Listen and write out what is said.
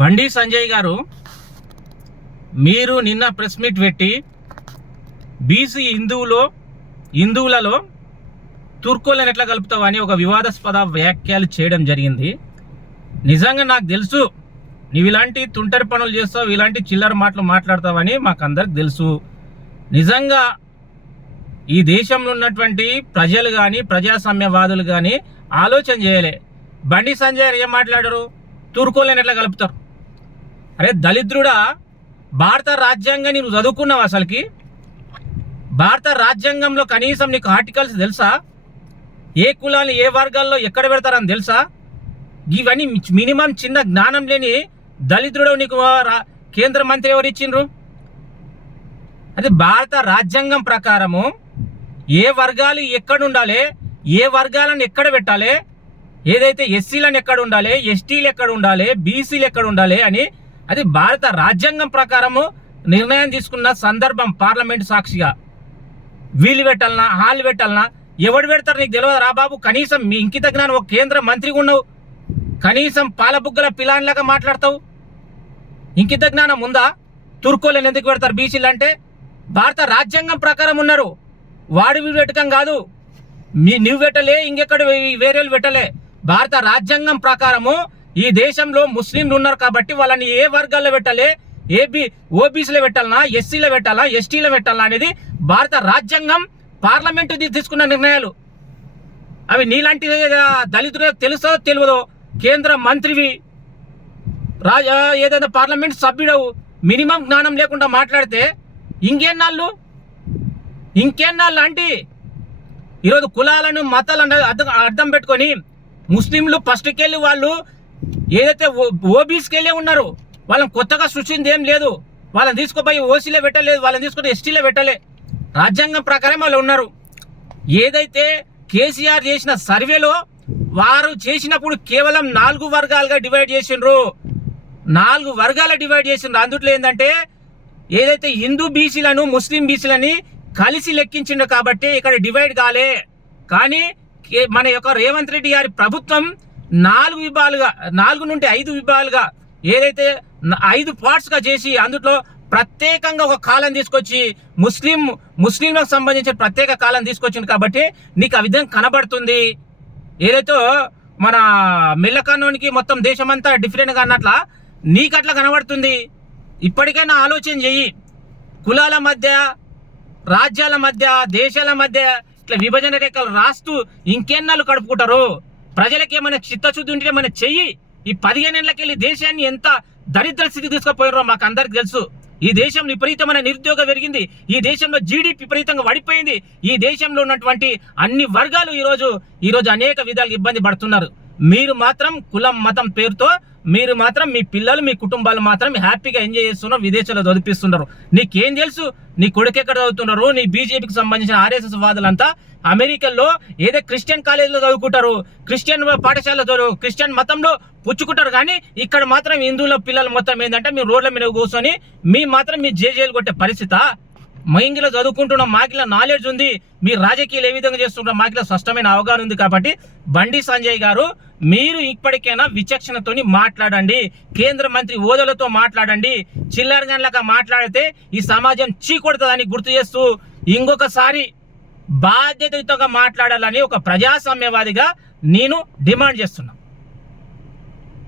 బండి సంజయ్ గారు మీరు నిన్న ప్రెస్ మీట్ పెట్టి బీసీ హిందువులో హిందువులలో తుర్కోలను ఎట్లా కలుపుతావు అని ఒక వివాదాస్పద వ్యాఖ్యలు చేయడం జరిగింది. నిజంగా నాకు తెలుసు నువ్వు ఇలాంటి తుంటరి పనులు చేస్తావు ఇలాంటి చిల్లర మాటలు మాట్లాడతావని మాకు అందరికి తెలుసు. నిజంగా ఈ దేశంలో ఉన్నటువంటి ప్రజలు కానీ ప్రజాస్వామ్యవాదులు కానీ ఆలోచన చేయలే. బండి సంజయ్ గారు ఏం మాట్లాడరు? తూర్కోలేని ఎట్లా కలుపుతారు? అరే దళిద్రుడా భారత రాజ్యాంగాన్ని నువ్వు చదువుకున్నావు అసలుకి? భారత రాజ్యాంగంలో కనీసం నీకు ఆర్టికల్స్ తెలుసా? ఏ కులాలు ఏ వర్గాల్లో ఎక్కడ పెడతారని తెలుసా? ఇవన్నీ మినిమం చిన్న జ్ఞానం లేని దళిద్రుడు నీకు రా- కేంద్ర మంత్రి ఎవరు ఇచ్చిండ్రు? అది భారత రాజ్యాంగం ప్రకారము ఏ వర్గాలు ఎక్కడ ఉండాలి ఏ వర్గాలను ఎక్కడ పెట్టాలి ఏదైతే ఎస్సీలను ఎక్కడ ఉండాలి ఎస్టీలు ఎక్కడ ఉండాలి బీసీలు ఎక్కడ ఉండాలి అని అది భారత రాజ్యాంగం ప్రకారము నిర్ణయం తీసుకున్న సందర్భం పార్లమెంట్ సాక్షిగా. వీలు పెట్టాలనా హాల్ పెట్టాలనా ఎవడు పెడతారు నీకు తెలియదు రా బాబు? కనీసం మీ ఇంకిత జ్ఞానం ఒక కేంద్ర మంత్రిగా ఉన్నావు కనీసం పాలబుగ్గల పిలాన్లాగా మాట్లాడతావు. ఇంకిత జ్ఞానం ఉందా? తుర్కోలను ఎందుకు పెడతారు బీసీలు అంటే భారత రాజ్యాంగం ప్రకారం ఉన్నారు. వాడు వీడు పెట్టకం కాదు. మీ నువ్వు పెట్టలే ఇంకెక్కడ వేరే పెట్టలే. భారత రాజ్యాంగం ప్రకారము ఈ దేశంలో ముస్లింలు ఉన్నారు కాబట్టి వాళ్ళని ఏ వర్గాల్లో పెట్టాలి? ఏబి ఓబీసీలో పెట్టాలనా? ఎస్సీలో పెట్టాలా? ఎస్టీలో పెట్టాలా అనేది భారత రాజ్యాంగం పార్లమెంటు తీసుకున్న నిర్ణయాలు. అవి నీలాంటి దళితులకు తెలుసో తెలియదో? కేంద్ర మంత్రివి రాజా ఏదైనా పార్లమెంట్ సభ్యుడవు మినిమం జ్ఞానం లేకుండా మాట్లాడితే ఇంకేనాళ్ళు ఇంకేనాళ్ళు అంటే ఈరోజు కులాలను మతాలను అర్థం అర్థం పెట్టుకొని ముస్లింలు ఫస్ట్కి వెళ్ళి వాళ్ళు ఏదైతే ఓబీసీకి వెళ్ళే ఉన్నారు వాళ్ళని కొత్తగా సృష్టింది ఏం లేదు. వాళ్ళని తీసుకుపోయి ఓసీలో పెట్టలేదు వాళ్ళని తీసుకుని ఎస్టీలో పెట్టలే. రాజ్యాంగం ప్రకారం వాళ్ళు ఉన్నారు. ఏదైతే కేసీఆర్ చేసిన సర్వేలో వారు చేసినప్పుడు కేవలం నాలుగు వర్గాలుగా డివైడ్ చేసిండ్రు. నాలుగు వర్గాల డివైడ్ చేసిండ్రు. అందుట్లో ఏంటంటే ఏదైతే హిందూ బీసీలను ముస్లిం బీసీలని కలిసి లెక్కించిండు కాబట్టి ఇక్కడ డివైడ్ కాలే. కానీ కే- మన యొక్క రేవంత్ రెడ్డి గారి ప్రభుత్వం నాలుగు విభాగాలుగా నాలుగు నుండి ఐదు విభాగాలుగా ఏదైతే ఐదు పార్ట్స్గా చేసి అందులో ప్రత్యేకంగా ఒక కాలం తీసుకొచ్చి ముస్లిం ముస్లింలకు సంబంధించిన ప్రత్యేక కాలం తీసుకొచ్చింది కాబట్టి నీకు ఆ విధంగా కనబడుతుంది. ఏదైతే మన మిల్లకన్నోనికి మొత్తం దేశమంతా డిఫరెంట్గా అన్నట్ల నీకు అట్లా కనబడుతుంది. ఇప్పటికైనా ఆలోచన చెయ్యి. కులాల మధ్య రాజ్యాల మధ్య దేశాల మధ్య ఇట్లా విభజన రేఖలు రాస్తూ ఇంకెన్నాళ్ళు కడుపుకుంటారు ప్రజలకి ఏమైనా చిత్తశుద్ధి ఉంటే మన చెయ్యి ఈ పదిహేను ఏళ్ళకెళ్ళి దేశాన్ని ఎంత దరిద్ర స్థితి తీసుకుపోయారో మాకు అందరికి తెలుసు. ఈ దేశం విపరీతమైన నిరుద్యోగం పెరిగింది. ఈ దేశంలో జీడిపి విపరీతంగా పడిపోయింది ఈ దేశంలో ఉన్నటువంటి అన్ని వర్గాలు ఈరోజు ఈరోజు అనేక విధాలుగా ఇబ్బంది పడుతున్నారు. మీరు మాత్రం కులం మతం పేరుతో మీరు మాత్రం మీ పిల్లలు మీ కుటుంబాలు మాత్రం హ్యాపీగా ఎంజాయ్ చేస్తున్నారు విదేశాల్లో చదివిస్తున్నారు నీకేం తెలుసు? నీ కొడుకు ఎక్కడ చదువుతున్నారు? నీ బీజేపీకి సంబంధించిన ఆర్ఎస్ఎస్ వాదులంతా అమెరికాలో ఏదో క్రిస్టియన్ కాలేజీలో చదువుకుంటారు. క్రిస్టియన్ పాఠశాలలో చదువు క్రిస్టియన్ మతంలో పుచ్చుకుంటారు. కానీ ఇక్కడ మాత్రం హిందువుల పిల్లలు మొత్తం ఏంటంటే మీ రోడ్ల మీద కూర్చొని మీ మాత్రం మీ జేజేలు కొట్టే పరిస్థితా. మైంగిలో చదువుకుంటున్నాం మాకిలా నాలెడ్జ్ ఉంది. మీ రాజకీయాలు ఏ విధంగా చేస్తుంటాం మాకిలా స్పష్టమైన అవగాహన ఉంది కాబట్టి బండి సంజయ్ గారు మీరు ఇప్పటికైనా విచక్షణతోని మాట్లాడండి. కేంద్ర మంత్రి ఓదలతో మాట్లాడండి. చిల్లరగన్లక మాట్లాడితే ఈ సమాజం చీకొడుతుందని గుర్తు చేస్తూ ఇంకొకసారి బాధ్యతయుతంగా మాట్లాడాలని ఒక ప్రజాస్వామ్యవాదిగా నేను డిమాండ్ చేస్తున్నా